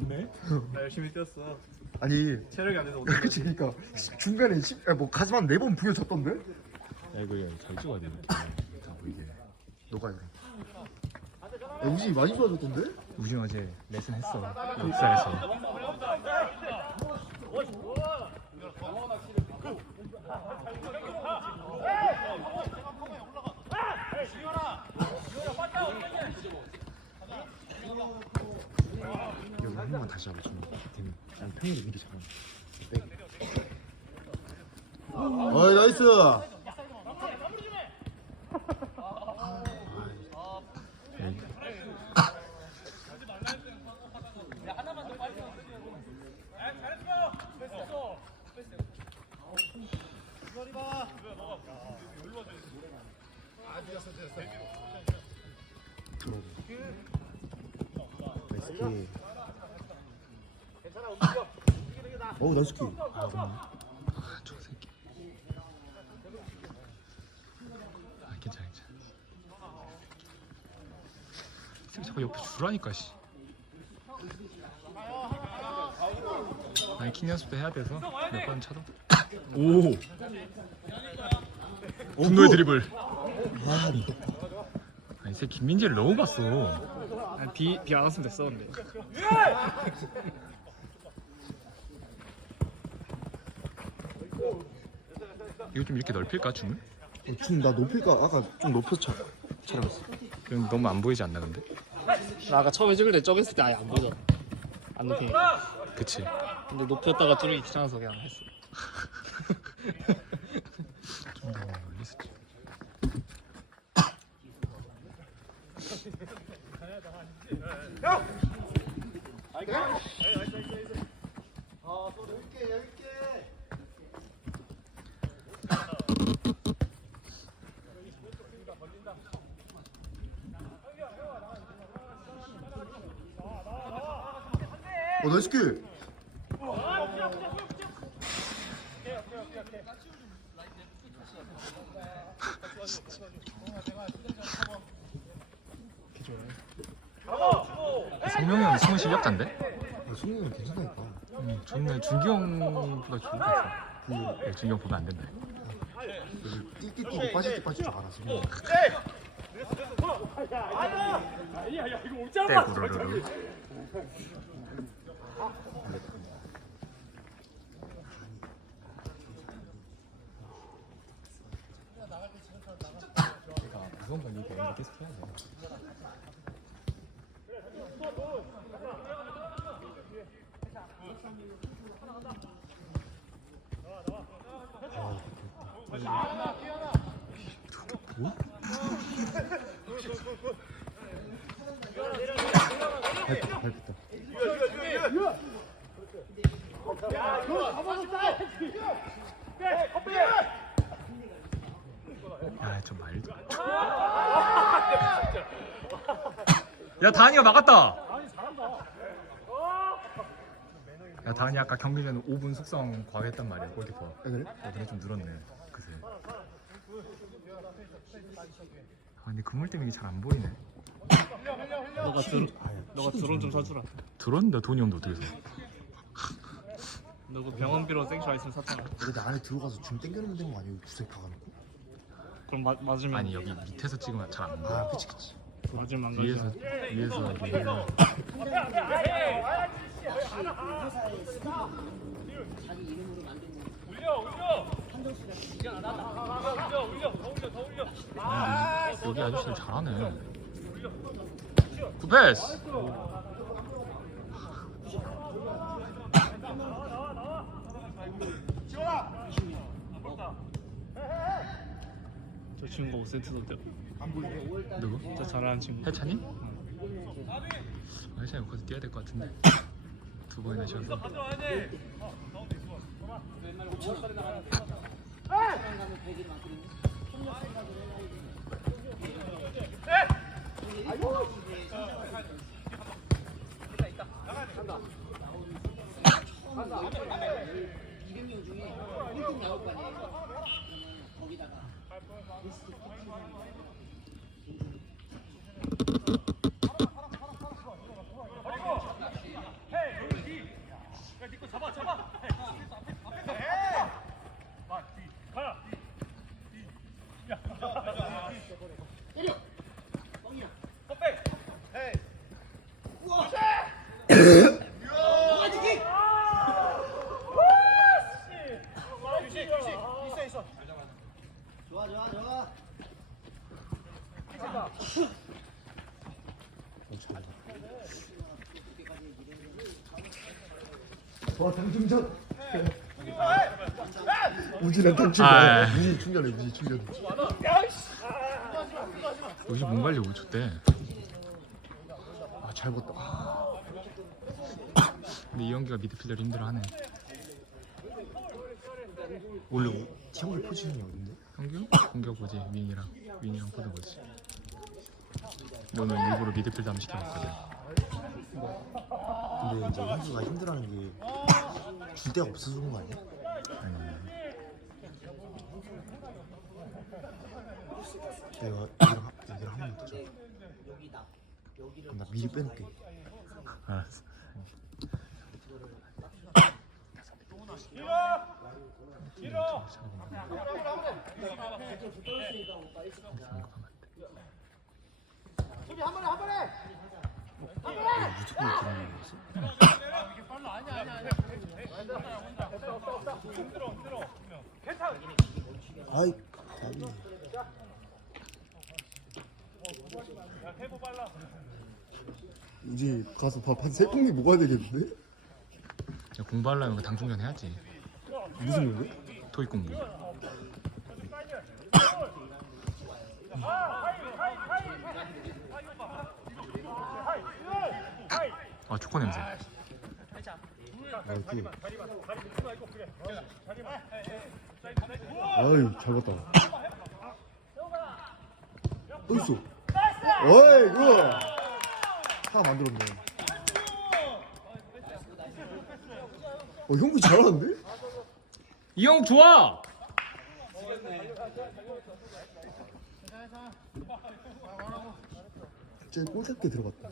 맞네. 나 열심히 뛰었어. 아니 체력이 안 돼서 어떻게 그치 그니까 중간에 십- 아, 뭐 가지만 네번 부여졌던데? 야 이거 잘 찍어야 돼. 자 보이게 녹아요 야, 우진이 많이 좋아졌던데? 우진 어제 레슨 했어. 옥살에서. 한 번만 다시 잡아주면 되는 아니 평일에 미리 잡아 빼 어이 나이스 나이스 키 어우 나이스 키 아, 저 새끼. 아 괜찮아 괜찮아. 이 새끼 자꾸 옆에 주라니까 씨. 아니 킹 연습도 해야 돼서 몇 번 차도. 오. 분노의 드리블. 아 미쳤다 아니 이 새끼 김민재를 너무 봤어. 비 비 안 왔으면 됐어 근데. 이거 좀 이렇게 넓힐까 줌을? 어, 춤나 높일까 아까 좀 높여서 차, 촬영했어 그럼 너무 안 보이지 않나 근데? 나 아까 처음에 찍을 때 점했을 때 아예 안 보이잖아. 안 높이. 그치. 근데 높였다가 줄이기 귀찮아서 그냥 했어. 좀더 올렸었지. 어 나이스 키 성명이 형 승우 실력자인데? 아, 승민이 괜찮다니까 응, 좋네. 준기 형보다 좋을 것 같아. 야, 준기 형 보면 안 된다. 뛸때 뛰고 빠질 때 빠질 줄 알아 승민이 떼구르르르. 내가 무서운 건 이게 이렇게 계속 해야 돼. 밟혔다 밟혔다 야, 좀 말도. 야, 다은이가 막았다. 야, 다은이 아까 경기 전에 5분 숙성 과했단 말이야, 골키퍼. 아, 그래? 어, 근데 좀 늘었네. 그새. 아, 근데 그물 때문에 잘안 보이네. 너가 들 너가 드론 좀 사주라. 들었는데 돈이 없는데 어떻게 사? 너그 병원비로 생쇼 아이스면 샀잖아. 근데 나 안에 들어가서 줌 땡겨놓으면 되는 거 아니에요 구색 박아놓고 그럼 맞 맞으면 아니 여기 밑에서 찍으면 잘 안 보여. 아 그치 그치 맞으면 안 위에서. 위에서 위에서 아, 여기 아저씨들 잘하네. 굿패스. 저 친구가 5센트던데요 안 보이네 누구? 저 잘하는 친구 혜찬이? 혜찬이 거기서 뛰어야 될 것 같은데 두 번이나 쉬었어 간다. 200명 중에 1등 나올 거 아니에요. 거기다가 그리고 헤이 여기 뒤. 야니거 잡아 잡아. 헤이. 와 당충전 우진한 당충전 아. 무지 충전해 무지 충전 여기서 몸 관리 5초 때. 아잘 봤다 아, 근데 이영기가 미드필더를 힘들어하네. 원래 티형의 포지션이 어딘데? 형규? 공격 보지 윙이랑 윙이랑 포드 보지. 너는 일부러 미드필더 한번 시켜봤거든. 근데 이제 현수가 힘들어하는 게 줄 데가 없어서 그런 거 아니야? 내가 얘기를, 하- 얘기를 하면 되죠 그럼 나 미리 빼놓게 알았어. 야, 유튜브에 들 어오는 거였어? 아이 답이 이제 가서 밥 한 세 공기 먹어야 되겠는데? 야, 공부하려면 그 당충전 해야지. 무슨 공기? 토익 공부. 아 초코 냄새. 아, 그. 아유 잘 봤다 어딨어 어이 이거 하나 만들었네 어 형부 잘하는데? 이형 좋아. 진짜 꼴삭게 들어갔다